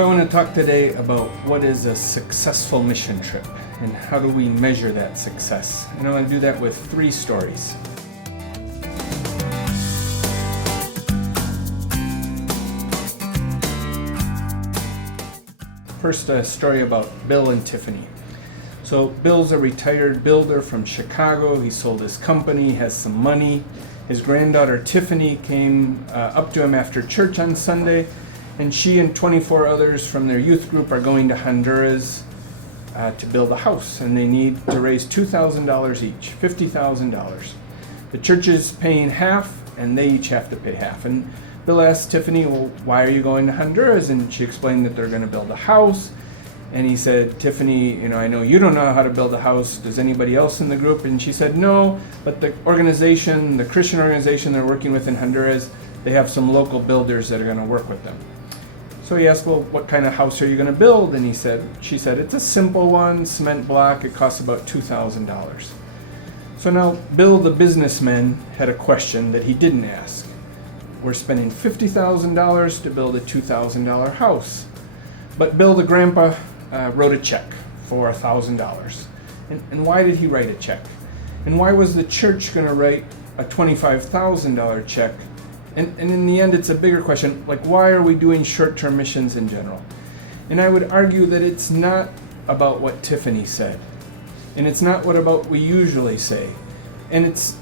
So I want to talk today about what is a successful mission trip and how do we measure that success. And I want to do that with 3 stories. First, a story about Bill and Tiffany. So Bill's a retired builder from Chicago. He sold his company, has some money. His granddaughter Tiffany came up to him after church on Sunday, and she and 24 others from their youth group are going to Honduras to build a house, and they need to raise $2,000 each, $50,000. The church is paying half, and they each have to pay half. And Bill asked Tiffany, well, why are you going to Honduras? And she explained that they're going to build a house. And he said, Tiffany, I know you don't know how to build a house. Does anybody else in the group? And she said, no, but the organization, the Christian organization they're working with in Honduras, they have some local builders that are going to work with them. So he asked, well, what kind of house are you going to build? And she said, it's a simple one, cement block. It costs about $2,000. So now Bill, the businessman, had a question that he didn't ask. We're spending $50,000 to build a $2,000 house. But Bill, the grandpa, wrote a check for $1,000. And why did he write a check? And why was the church going to write a $25,000 check? And in the end, it's a bigger question, like why are we doing short-term missions in general? And I would argue that it's not about what Tiffany said. And it's not what we usually say. And it's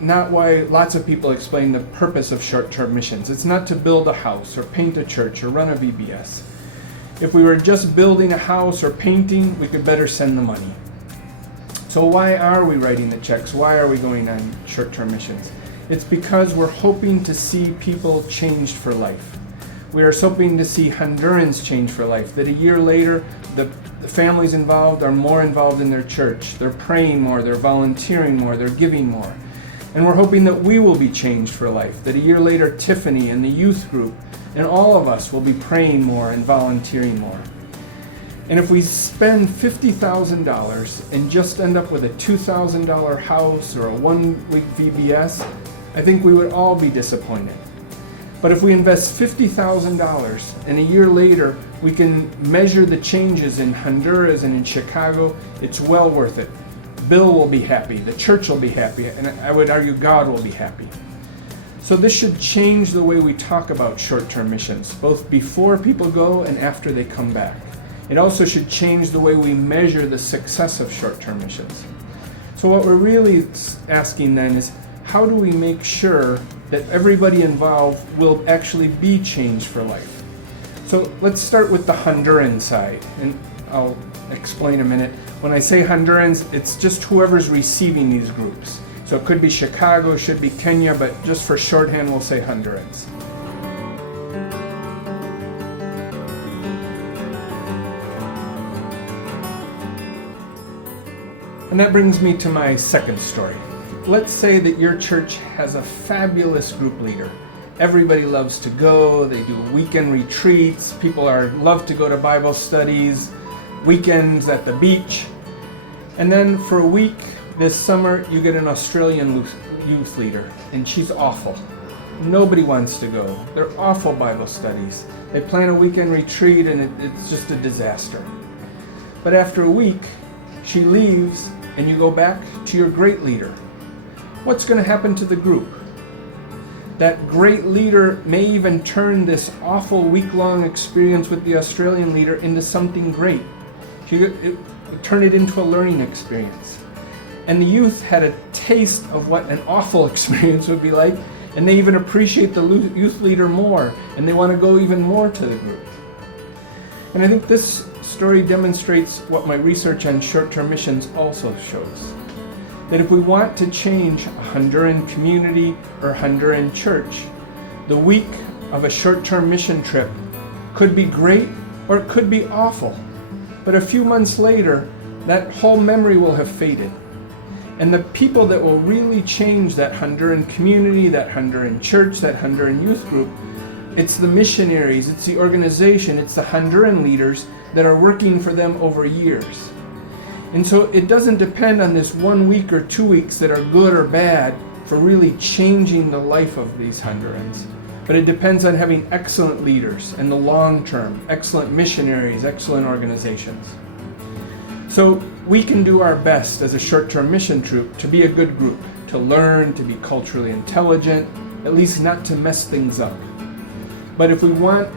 not why lots of people explain the purpose of short-term missions. It's not to build a house or paint a church or run a VBS. If we were just building a house or painting, we could better send the money. So why are we writing the checks? Why are we going on short-term missions? It's because we're hoping to see people changed for life. We are hoping to see Hondurans change for life, that a year later, the families involved are more involved in their church. They're praying more, they're volunteering more, they're giving more. And we're hoping that we will be changed for life, that a year later, Tiffany and the youth group and all of us will be praying more and volunteering more. And if we spend $50,000 and just end up with a $2,000 house or a 1-week VBS, I think we would all be disappointed. But if we invest $50,000 and a year later we can measure the changes in Honduras and in Chicago, it's well worth it. Bill will be happy, the church will be happy, and I would argue God will be happy. So this should change the way we talk about short-term missions, both before people go and after they come back. It also should change the way we measure the success of short-term missions. So what we're really asking then is, how do we make sure that everybody involved will actually be changed for life? So let's start with the Honduran side, and I'll explain in a minute. When I say Hondurans, it's just whoever's receiving these groups. So it could be Chicago, it should be Kenya, but just for shorthand, we'll say Hondurans. And that brings me to my second story. Let's say that your church has a fabulous group leader. Everybody loves to go, they do weekend retreats, people love to go to Bible studies, weekends at the beach. And then for a week this summer, you get an Australian youth leader, and she's awful. Nobody wants to go. They're awful Bible studies. They plan a weekend retreat, and it's just a disaster. But after a week, she leaves, and you go back to your great leader. What's going to happen to the group? That great leader may even turn this awful week-long experience with the Australian leader into something great. Turn it into a learning experience. And the youth had a taste of what an awful experience would be like, and they even appreciate the youth leader more, and they want to go even more to the group. And I think this story demonstrates what my research on short-term missions also shows. That if we want to change a Honduran community or Honduran church, the week of a short-term mission trip could be great or it could be awful. But a few months later, that whole memory will have faded. And the people that will really change that Honduran community, that Honduran church, that Honduran youth group, it's the missionaries, it's the organization, it's the Honduran leaders that are working for them over years. And so it doesn't depend on this 1 week or 2 weeks that are good or bad for really changing the life of these Hondurans. but it depends on having excellent leaders in the long term, excellent missionaries, excellent organizations. So we can do our best as a short-term mission troop to be a good group, to learn, to be culturally intelligent, at least not to mess things up. But if we want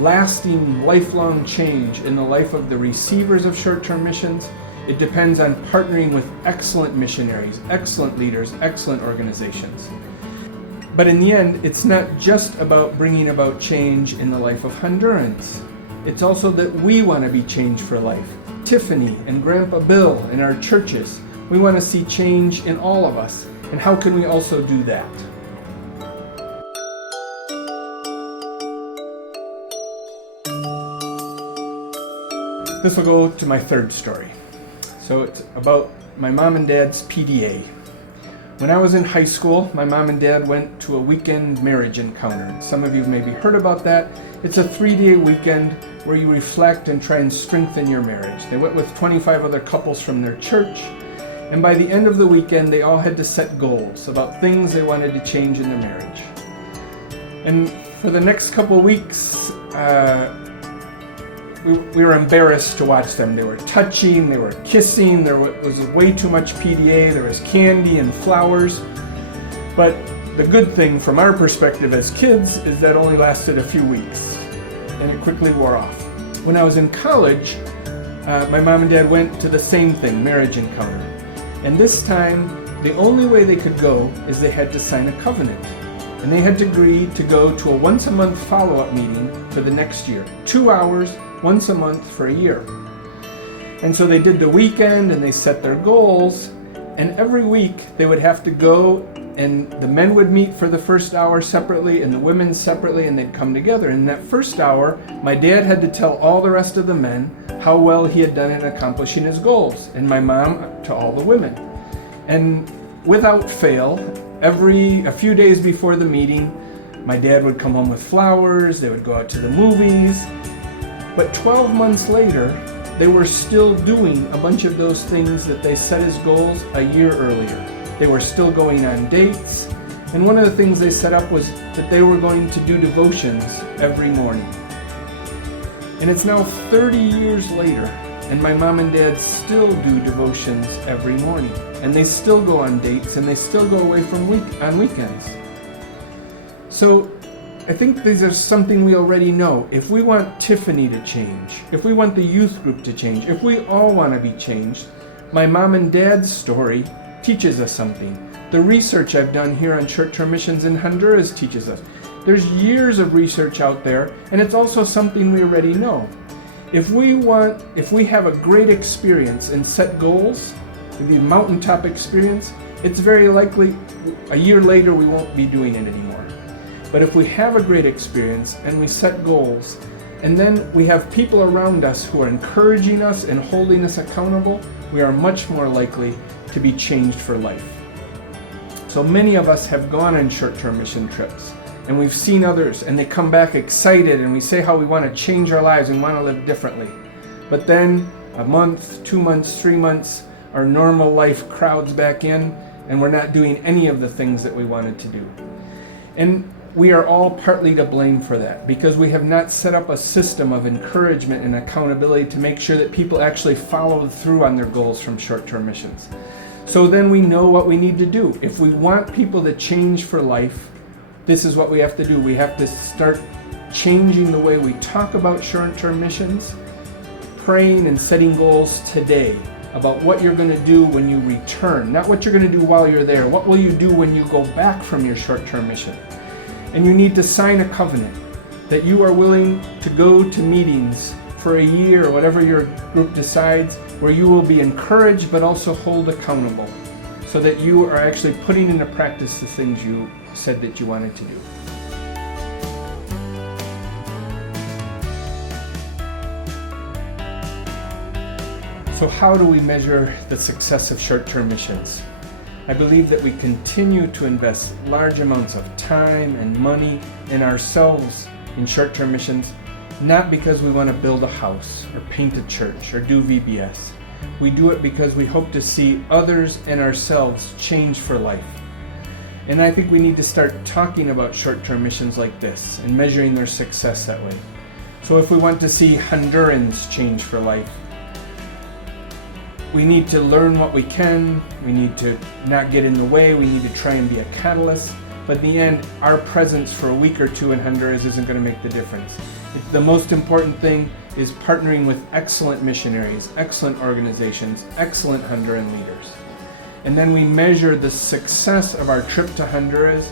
lasting, lifelong change in the life of the receivers of short-term missions, it depends on partnering with excellent missionaries, excellent leaders, excellent organizations. But in the end, it's not just about bringing about change in the life of Hondurans. It's also that we want to be changed for life. Tiffany and Grandpa Bill in our churches, we want to see change in all of us. And how can we also do that? This will go to my third story. So it's about my mom and dad's PDA. When I was in high school, my mom and dad went to a weekend marriage encounter. Some of you maybe heard about that. It's a 3-day weekend where you reflect and try and strengthen your marriage. They went with 25 other couples from their church, and by the end of the weekend, they all had to set goals about things they wanted to change in their marriage. And for the next couple of weeks, we were embarrassed to watch them. They were touching, they were kissing, there was way too much PDA, there was candy and flowers. But the good thing from our perspective as kids is that only lasted a few weeks, and it quickly wore off. When I was in college, my mom and dad went to the same thing, marriage encounter. And this time, the only way they could go is they had to sign a covenant. And they had to agree to go to a once-a-month follow-up meeting for the next year. 2 hours, once a month for a year. And so they did the weekend and they set their goals, and every week they would have to go, and the men would meet for the first hour separately and the women separately, and they'd come together. In that first hour, my dad had to tell all the rest of the men how well he had done in accomplishing his goals, and my mom to all the women. And without fail, a few days before the meeting, my dad would come home with flowers, they would go out to the movies. But 12 months later, they were still doing a bunch of those things that they set as goals a year earlier. They were still going on dates, and one of the things they set up was that they were going to do devotions every morning. And it's now 30 years later, and my mom and dad still do devotions every morning. And they still go on dates, and they still go away on weekends. So I think these are something we already know. If we want Tiffany to change, if we want the youth group to change, if we all want to be changed, my mom and dad's story teaches us something. The research I've done here on short-term missions in Honduras teaches us. There's years of research out there, and it's also something we already know. If we have a great experience and set goals, the mountaintop experience, it's very likely a year later we won't be doing it anymore. But if we have a great experience and we set goals, and then we have people around us who are encouraging us and holding us accountable, we are much more likely to be changed for life. So many of us have gone on short-term mission trips, and we've seen others, and they come back excited, and we say how we want to change our lives and want to live differently. But then a month, 2 months, 3 months, our normal life crowds back in, and we're not doing any of the things that we wanted to do. And we are all partly to blame for that, because we have not set up a system of encouragement and accountability to make sure that people actually follow through on their goals from short-term missions. So then we know what we need to do. If we want people to change for life, this is what we have to do. We have to start changing the way we talk about short-term missions, praying and setting goals today about what you're going to do when you return, not what you're going to do while you're there. What will you do when you go back from your short-term mission? And you need to sign a covenant that you are willing to go to meetings for a year, or whatever your group decides, where you will be encouraged but also hold accountable, so that you are actually putting into practice the things you said that you wanted to do. So how do we measure the success of short-term missions? I believe that we continue to invest large amounts of time and money in ourselves in short-term missions, not because we want to build a house or paint a church or do VBS. We do it because we hope to see others and ourselves change for life. And I think we need to start talking about short-term missions like this and measuring their success that way. So if we want to see Hondurans change for life, we need to learn what we can, we need to not get in the way, we need to try and be a catalyst, but in the end, our presence for a week or two in Honduras isn't going to make the difference. The most important thing is partnering with excellent missionaries, excellent organizations, excellent Honduran leaders. And then we measure the success of our trip to Honduras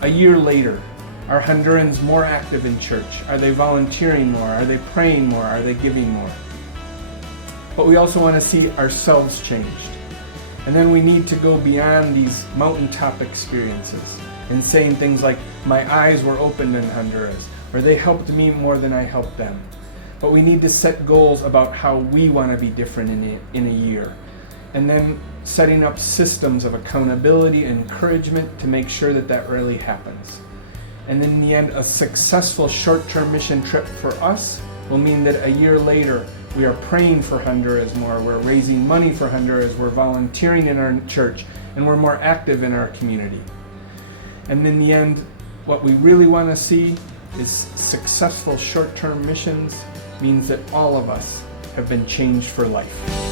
a year later. Are Hondurans more active in church? Are they volunteering more? Are they praying more? Are they giving more? But we also want to see ourselves changed. And then we need to go beyond these mountaintop experiences and saying things like, my eyes were opened in Honduras, or they helped me more than I helped them. But we need to set goals about how we want to be different in a year. And then setting up systems of accountability and encouragement to make sure that that really happens. And in the end, a successful short-term mission trip for us will mean that a year later, we are praying for Honduras more, we're raising money for Honduras, we're volunteering in our church, and we're more active in our community. And in the end, what we really want to see is successful short-term missions means that all of us have been changed for life.